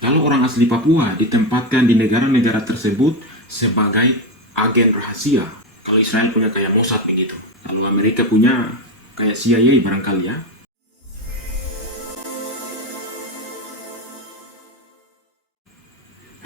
Kalau orang asli Papua ditempatkan di negara-negara tersebut sebagai agen rahasia. Kalau Israel punya kayak Mossad begitu. Kalau Amerika punya kayak CIA barangkali ya.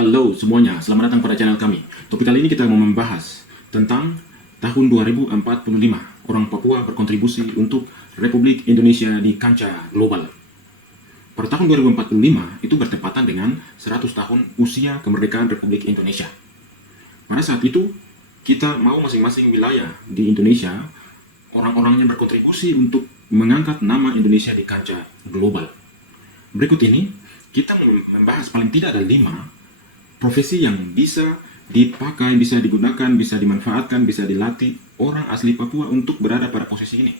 Halo semuanya, selamat datang pada channel kami. Topik kali ini kita mau membahas tentang tahun 2045. Orang Papua berkontribusi untuk Republik Indonesia di kancah global. Pada tahun 2045 itu bertepatan dengan 100 tahun usia kemerdekaan Republik Indonesia. Pada saat itu kita mau masing-masing wilayah di Indonesia orang-orangnya berkontribusi untuk mengangkat nama Indonesia di kancah global. Berikut ini kita membahas paling tidak ada 5 profesi yang bisa dipakai, bisa digunakan, bisa dimanfaatkan, bisa dilatih orang asli Papua untuk berada pada posisi ini.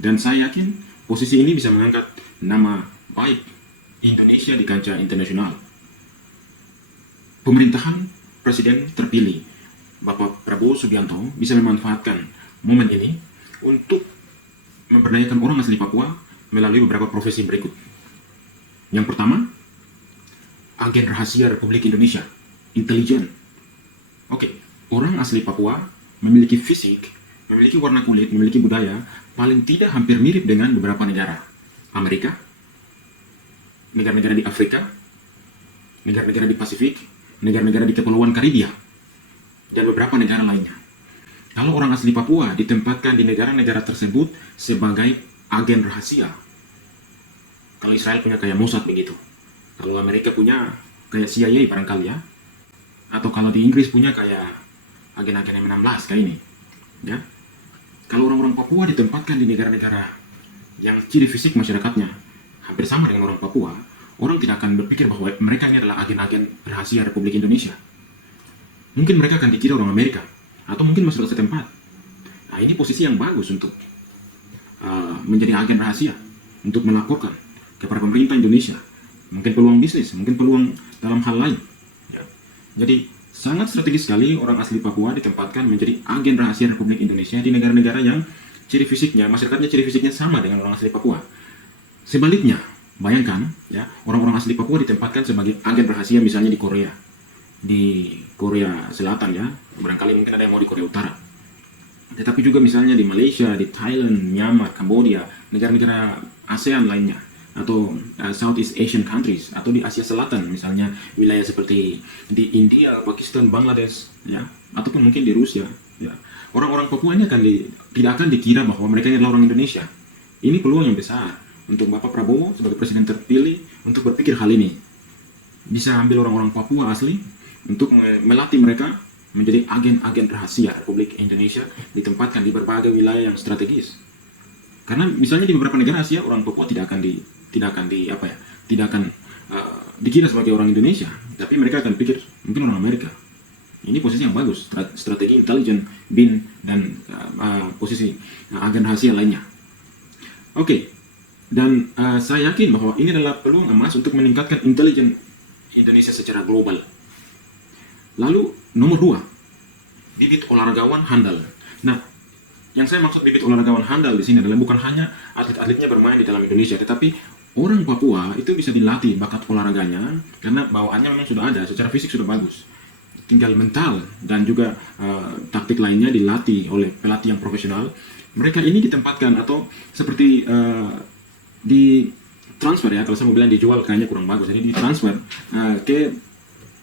Dan saya yakin posisi ini bisa mengangkat nama baik Indonesia di kancah internasional. Pemerintahan Presiden terpilih Bapak Prabowo Subianto bisa memanfaatkan momen ini untuk memberdayakan orang asli Papua melalui beberapa profesi berikut. Yang pertama, agen rahasia Republik Indonesia, intelijen. Oke, orang asli Papua memiliki fisik, memiliki warna kulit, memiliki budaya, paling tidak hampir mirip dengan beberapa negara. Amerika, negara-negara di Afrika, negara-negara di Pasifik, negara-negara di Kepulauan Karibia, dan beberapa negara lainnya. Kalau orang asli Papua ditempatkan di negara-negara tersebut sebagai agen rahasia. Kalau Israel punya kayak Mossad begitu. Kalau Amerika punya kayak CIA barangkali ya. Atau kalau di Inggris punya kayak agen-agen M16 kayak ini. Ya. Kalau orang-orang Papua ditempatkan di negara-negara yang ciri fisik masyarakatnya hampir sama dengan orang Papua, orang tidak akan berpikir bahwa mereka ini adalah agen-agen rahasia Republik Indonesia. Mungkin mereka akan dikira orang Amerika, atau mungkin masyarakat setempat. Nah, ini posisi yang bagus untuk menjadi agen rahasia, untuk melaporkan kepada pemerintah Indonesia. Mungkin peluang bisnis, mungkin peluang dalam hal lain. Ya. Jadi, sangat strategis sekali orang asli Papua ditempatkan menjadi agen rahasia Republik Indonesia di negara-negara yang ciri fisiknya, masyarakatnya ciri fisiknya sama dengan orang asli Papua. Sebaliknya, bayangkan ya, orang-orang asli Papua ditempatkan sebagai agen rahasia misalnya di Korea Selatan ya, barangkali mungkin ada yang mau di Korea Utara. Tetapi juga misalnya di Malaysia, di Thailand, Myanmar, Cambodia, negara-negara ASEAN lainnya, atau Southeast Asian countries, atau di Asia Selatan misalnya wilayah seperti di India, Pakistan, Bangladesh, ya, ataupun mungkin di Rusia. Ya. Orang-orang Papua ini tidak akan dikira bahwa mereka adalah orang Indonesia. Ini peluang yang besar untuk Bapak Prabowo sebagai presiden terpilih untuk berpikir hal ini. Bisa ambil orang-orang Papua asli untuk melatih mereka menjadi agen-agen rahasia Republik Indonesia, ditempatkan di berbagai wilayah yang strategis. Karena misalnya di beberapa negara Asia orang Papua tidak akan dikira sebagai orang Indonesia, tapi mereka akan pikir mungkin orang Amerika. Ini posisi yang bagus, strategi intelijen, BIN, dan posisi agen rahasia lainnya. Oke. Dan saya yakin bahwa ini adalah peluang emas untuk meningkatkan intelijen Indonesia secara global. Lalu nomor 2, bibit olahragawan handal. Nah, yang saya maksud bibit olahragawan handal di sini adalah bukan hanya atlet-atletnya bermain di dalam Indonesia, tetapi orang Papua itu bisa dilatih bakat olahraganya karena bawaannya memang sudah ada, secara fisik sudah bagus. Tinggal mental dan juga taktik lainnya dilatih oleh pelatih yang profesional. Mereka ini ditempatkan atau seperti di transfer ya, kalau saya mau bilang dijual kayaknya kurang bagus, jadi ditransfer ke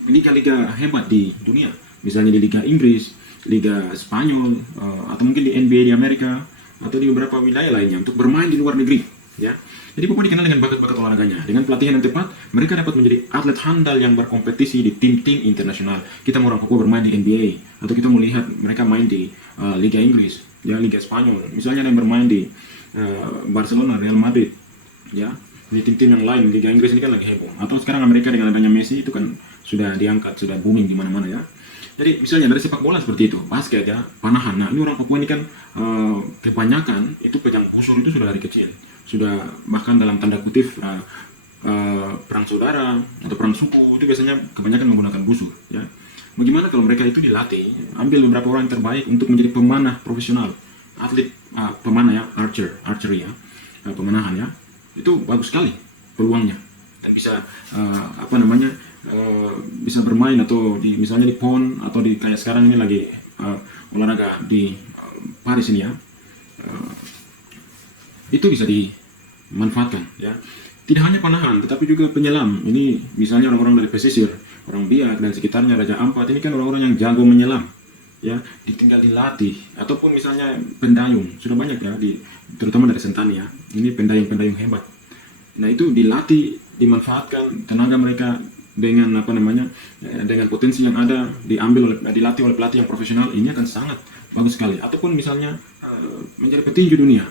liga-liga hebat di dunia, misalnya di Liga Inggris, Liga Spanyol, atau mungkin di NBA di Amerika, atau di beberapa wilayah lainnya untuk bermain di luar negeri ya. Jadi Papua dikenal dengan bakat-bakat olahraganya. Dengan pelatihan yang tepat, mereka dapat menjadi atlet handal yang berkompetisi di tim-tim internasional. Kita mau orang Papua bermain di NBA, atau kita mau lihat mereka main di Liga Inggris, ya, Liga Spanyol, misalnya ada yang bermain di Barcelona, Real Madrid, ya, di tim-tim yang lain. Liga Inggris ini kan lagi heboh. Atau sekarang Amerika dengan adanya Messi itu kan sudah diangkat, sudah booming di mana-mana ya. Jadi misalnya dari sepak bola seperti itu, basket ya, panahan. Nah, ini orang Papua ini kan kebanyakan itu pegang busur itu sudah dari kecil. Sudah bahkan dalam tanda kutip perang saudara atau perang suku itu biasanya kebanyakan menggunakan busur ya. Bagaimana kalau mereka itu dilatih, ambil beberapa orang yang terbaik untuk menjadi pemanah profesional, atlet pemanah ya, archery ya, pemanahan ya. Itu bagus sekali peluangnya. dan bisa apa namanya bisa bermain atau misalnya di PON atau di kayak sekarang ini lagi olahraga di Paris ini ya, itu bisa dimanfaatkan ya. Tidak hanya panahan, tetapi juga penyelam. Ini misalnya orang-orang dari pesisir, orang Biak dan sekitarnya, Raja Ampat, ini kan orang-orang yang jago menyelam, ya, tinggal dilatih. Ataupun misalnya pendayung, sudah banyak ya, terutama dari Sentani ya. Ini pendayung-pendayung hebat. Nah itu dilatih, dimanfaatkan tenaga mereka dengan apa namanya, dengan potensi yang ada, dilatih oleh pelatih yang profesional. Ini akan sangat bagus sekali. Ataupun misalnya menjadi petinju dunia,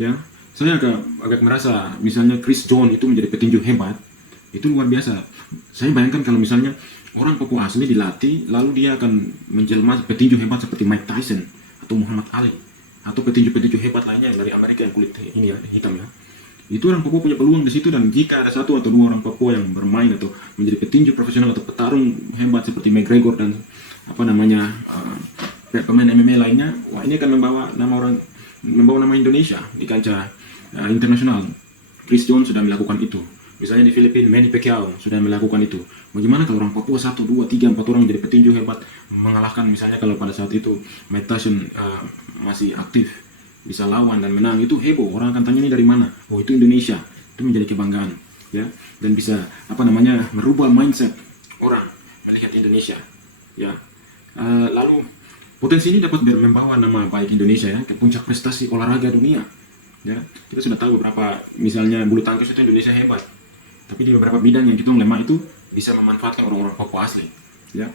ya. Saya agak merasa misalnya Chris John itu menjadi petinju hebat, itu luar biasa. Saya bayangkan kalau misalnya orang Papua asli dilatih, lalu dia akan menjelma petinju hebat seperti Mike Tyson atau Muhammad Ali atau petinju-petinju hebat lainnya yang dari Amerika yang kulit ini ya, hitam ya. Itu orang Papua punya peluang di situ, dan jika ada satu atau dua orang Papua yang bermain atau menjadi petinju profesional atau petarung hebat seperti McGregor dan apa namanya pemain MMA lainnya, wah ini akan membawa nama Indonesia di kancah internasional. Chris Jones sudah melakukan itu. Misalnya di Filipina, Manny Pacquiao sudah melakukan itu. Bagaimana kalau orang Papua 1, 2, 3, 4 orang jadi petinju hebat, mengalahkan misalnya kalau pada saat itu Mike Tyson masih aktif, bisa lawan dan menang, itu heboh. Orang akan tanya ini dari mana? Oh itu Indonesia. Itu menjadi kebanggaan, ya. Dan bisa apa namanya merubah mindset orang melihat Indonesia, ya. Lalu potensi ini dapat membawa nama baik Indonesia ya ke puncak prestasi olahraga dunia. Ya, kita sudah tahu beberapa, misalnya bulu tangkis itu Indonesia hebat, tapi di beberapa bidang yang kita lemah itu bisa memanfaatkan orang-orang Papua asli. Ya.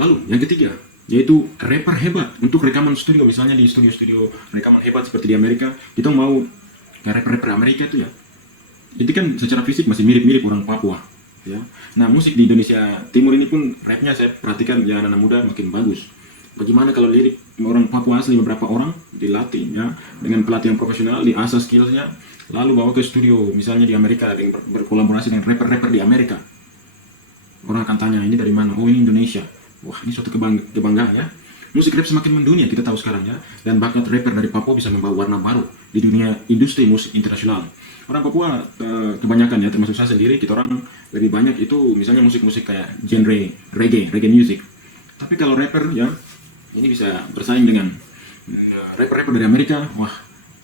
Lalu yang ketiga, yaitu rapper hebat untuk rekaman studio, misalnya di studio-studio rekaman hebat seperti di Amerika, kita mau kayak rapper Amerika itu ya. Jadi kan secara fisik masih mirip-mirip orang Papua. Ya. Nah musik di Indonesia Timur ini pun rapnya saya perhatikan ya, anak muda makin bagus. Bagaimana kalau lirik orang Papua asli beberapa orang dilatih ya dengan pelatih yang profesional, diasah skillsnya, lalu bawa ke studio misalnya di Amerika dan berkolaborasi dengan rapper-rapper di Amerika. Orang akan tanya ini dari mana? Oh ini Indonesia. Wah ini suatu kebanggaan ya. Musik rap semakin mendunia kita tahu sekarang ya, dan bakat rapper dari Papua bisa membawa warna baru di dunia industri musik internasional. Orang Papua kebanyakan ya, termasuk saya sendiri, kita orang lebih banyak itu misalnya musik-musik kayak genre reggae music. Tapi kalau rapper ya, ini bisa bersaing dengan rapper-rapper dari Amerika. Wah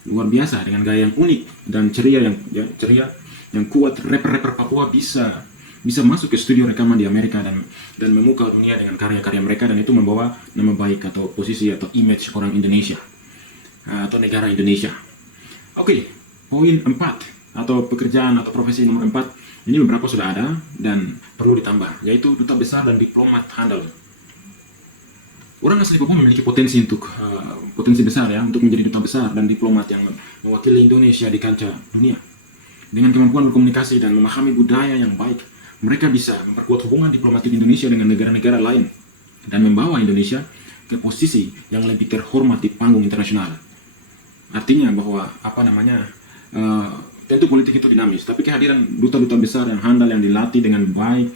luar biasa, dengan gaya yang unik dan ceria yang kuat. Rapper-rapper Papua bisa masuk ke studio rekaman di Amerika dan memukau dunia dengan karya-karya mereka, dan itu membawa nama baik atau posisi atau image orang Indonesia atau negara Indonesia. Oke, poin 4 atau pekerjaan atau profesi nomor 4 ini beberapa sudah ada dan perlu ditambah, yaitu duta besar dan diplomat handal. Orang asli Papua memiliki potensi besar ya untuk menjadi duta besar dan diplomat yang mewakili Indonesia di kancah dunia. Dengan kemampuan berkomunikasi dan memahami budaya yang baik, mereka bisa memperkuat hubungan diplomatik Indonesia dengan negara-negara lain dan membawa Indonesia ke posisi yang lebih terhormat di panggung internasional. Artinya bahwa tentu politik itu dinamis, tapi kehadiran duta-duta besar yang handal, yang dilatih dengan baik,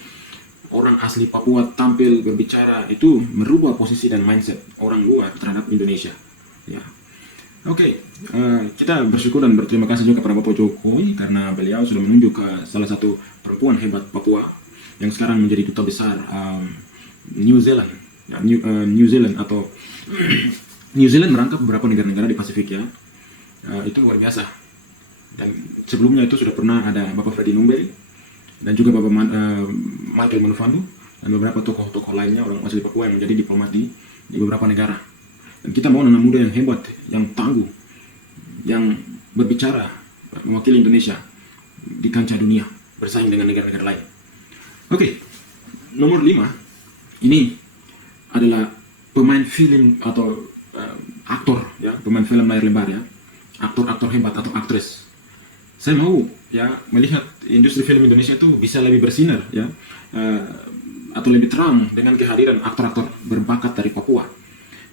orang asli Papua tampil berbicara, itu merubah posisi dan mindset orang luar terhadap Indonesia. Ya. Oke, kita bersyukur dan berterima kasih juga kepada Bapak Jokowi karena beliau sudah menunjuk salah satu perempuan hebat Papua yang sekarang menjadi duta besar New Zealand. Ya, New Zealand atau New Zealand merangkap beberapa negara-negara di Pasifik ya. Itu luar biasa. Dan sebelumnya itu sudah pernah ada Bapak Freddy Numberi dan juga Bapak Michael Manufandu dan beberapa tokoh-tokoh lainnya orang asli Papua yang menjadi diplomat di beberapa negara. Dan kita mau anak muda yang hebat, yang tangguh, yang berbicara mewakili Indonesia di kancah dunia, bersaing dengan negara-negara lain. Oke, nomor 5 ini adalah pemain film atau aktor ya, pemain film layar lebar ya, aktor hebat atau aktris. Saya mau ya melihat industri film Indonesia itu bisa lebih bersinar ya, atau lebih terang dengan kehadiran aktor-aktor berbakat dari Papua.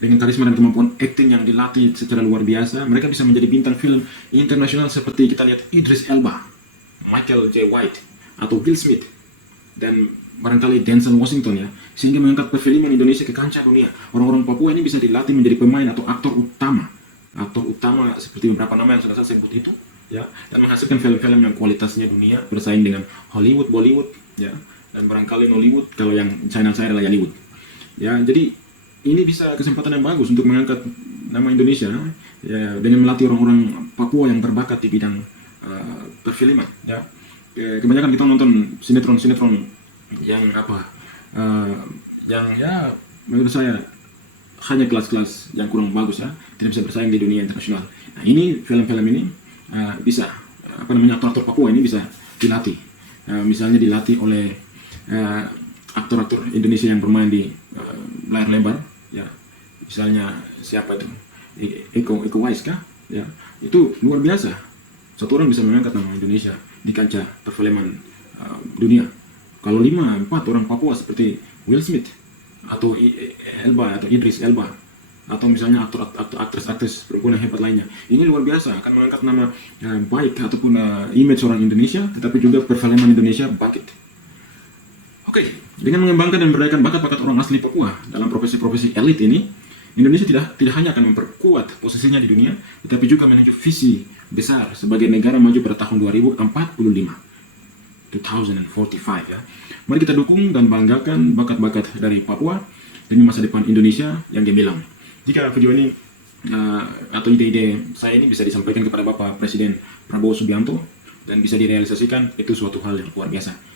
Dengan karisma dan kemampuan akting yang dilatih secara luar biasa, mereka bisa menjadi bintang film internasional seperti kita lihat Idris Elba, Michael J. White, atau Will Smith, dan barangkali Denzel Washington ya, sehingga mengangkat perfilman Indonesia ke kancah dunia. Orang-orang Papua ini bisa dilatih menjadi pemain atau aktor utama seperti beberapa nama yang sudah saya sebut itu. ya, dan menghasilkan film-film yang kualitasnya dunia bersaing dengan Hollywood, Bollywood, ya, dan barangkali Nollywood kalau yang China saya adalah Hollywood. Ya, jadi ini bisa kesempatan yang bagus untuk mengangkat nama Indonesia, ya, dengan melatih orang-orang Papua yang berbakat di bidang perfilman. Ya, kebanyakan kita nonton sinetron-sinetron yang yang ya menurut saya hanya kelas-kelas yang kurang bagus, ya, tidak bisa bersaing di dunia internasional. Nah, ini film-film ini bisa aktor-aktor Papua ini bisa dilatih, misalnya dilatih oleh aktor-aktor Indonesia yang bermain di layar lebar, ya, misalnya siapa itu, Iko Uwais kah, ya, itu luar biasa, satu orang bisa mengangkat nama Indonesia di kancah perfilman dunia. Kalau 5-4 orang Papua seperti Will Smith atau Elba atau Idris Elba atau misalnya aktris perempuan yang hebat lainnya, ini luar biasa akan mengangkat nama baik ataupun image orang Indonesia, tetapi juga perfilman Indonesia bangkit. Oke, dengan mengembangkan dan berdayakan bakat-bakat orang asli Papua dalam profesi-profesi elit ini, Indonesia tidak hanya akan memperkuat posisinya di dunia, tetapi juga menuju visi besar sebagai negara maju pada tahun 2045. 2045, ya. Mari kita dukung dan banggakan bakat-bakat dari Papua demi masa depan Indonesia yang gemilang. Jika video ini atau ide-ide saya ini bisa disampaikan kepada Bapak Presiden Prabowo Subianto dan bisa direalisasikan, itu suatu hal yang luar biasa.